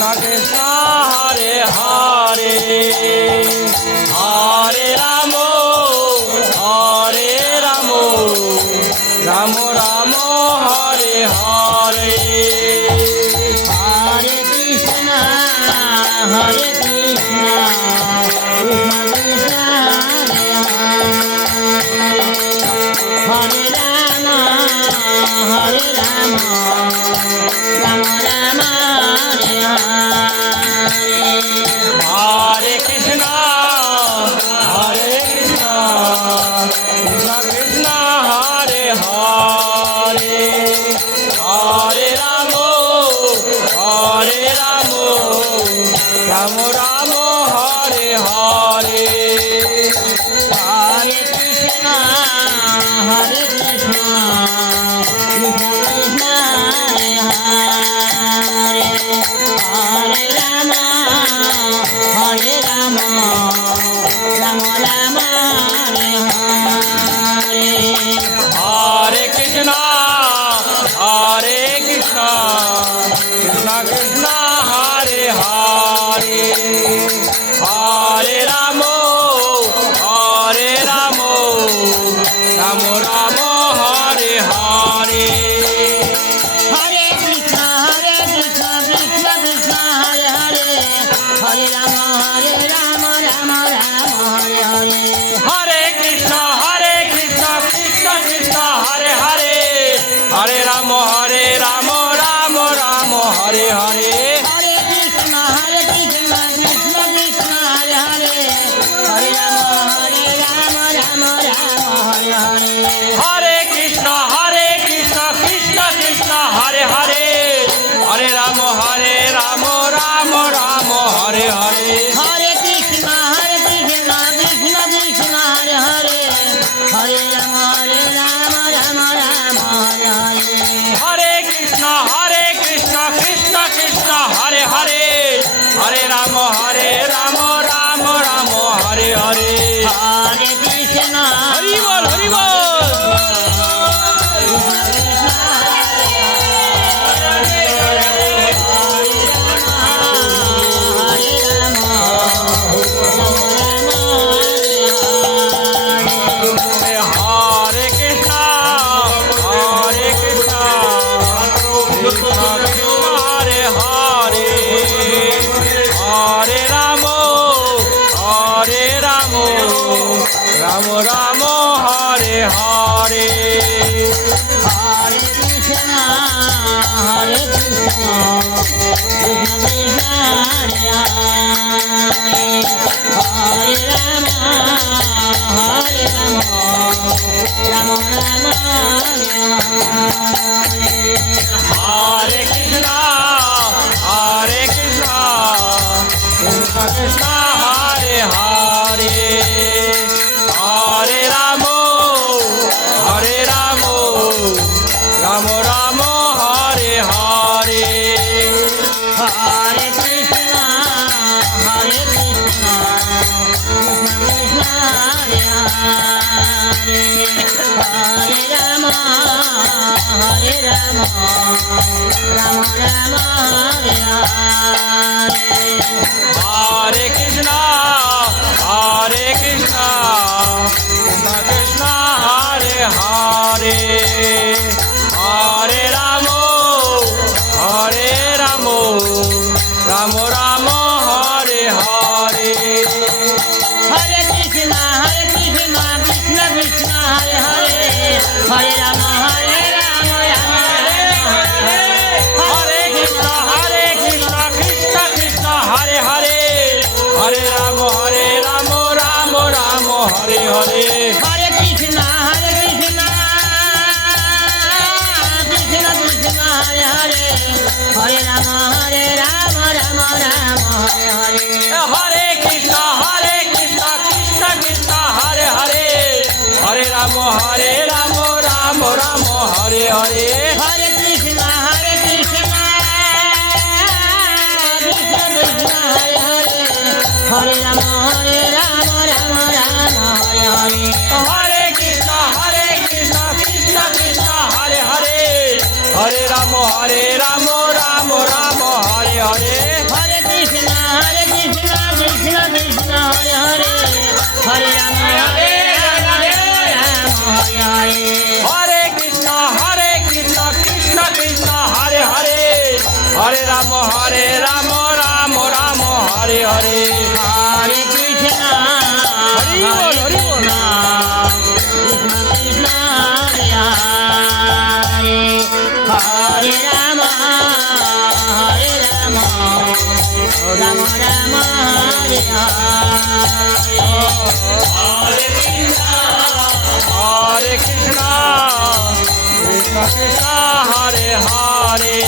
Krishna Hare Hare Hare Ram Ram Ram Hare Hare Hare Krishna Hare Krishna Krishna Krishna Hare Hare Ram Ram Ram Hare Hare Hare Krishna Hare Krishna Krishna Krishna Hare Hare Hare Ram Ram Ram Hare Hare Hare Krishna Hare Krishna Krishna Krishna Hare Hare Hare Ram Ram Ram Hare Hare Hare Krishna Hare Krishna Krishna Krishna Hare Hare Hare Ram Ram Ram Hare Hare Hare Krishna Krishna Krishna Hare Hare Hare Ram Ram Ram Hare Hare Hare Krishna Krishna Krishna Hare Hare Hare Ram Ram Ram Hare Hare Hare Krishna Krishna Krishna Hare Hare Hare Ram Ram Hare Hare Hare Krishna Krishna Krishna Hare Hare Hare Ram Ram Ram Hare Hare Hare Krishna Krishna Krishna Hare Hare Hare Ram Ram Hare Hare Hare Krishna Krishna Krishna Hare Hare Hare Ram Ram Hare Hare Hare Krishna Hari ball Hari ball Hare Krishna Krishna Krishna Hare Hare Hare Ram Ram Ram Hare Hare Hare Krishna Krishna Krishna Hare Hare Hare Ram Ram Ram Hare Hare Hare Krishna Krishna Krishna Hare Hare Hare Ram Ram Ram Hare Hare Hare Krishna Krishna Krishna Hare Hare Hare Ram Ram Ram Hare Hare Hare Krishna Krishna Krishna Hare Hare Hare Ram Ram Ram Hare Hare Hare Krishna Krishna Krishna Hare Hare Hare Ram Ram Hare Krishna Krishna Krishna Hare Hare Hare Ram Ram Ram Hare Hare Hare Krishna Krishna Krishna Hare Hare Hare Ram Ram Ram Hare Hare Hare Krishna Krishna Krishna Hare Hare Hare Ram Ram Ram Hare Hare Hare Krishna Krishna Krishna Krishna Hare Hare Hare Ram Ram Ram Hare Hare Hare Krishna Krishna Krishna Hare Hare Hare Ram Ram Ram Hare Hare Hare Hare Hare Krishna, Hari bol, Hare Hari bol. Krishna, Krishna Krishna, Hare Hare, Hare Rama, Hare Rama, Rama Rama, Hare Hare. Hare Krishna Krishna Krishna Hare Hare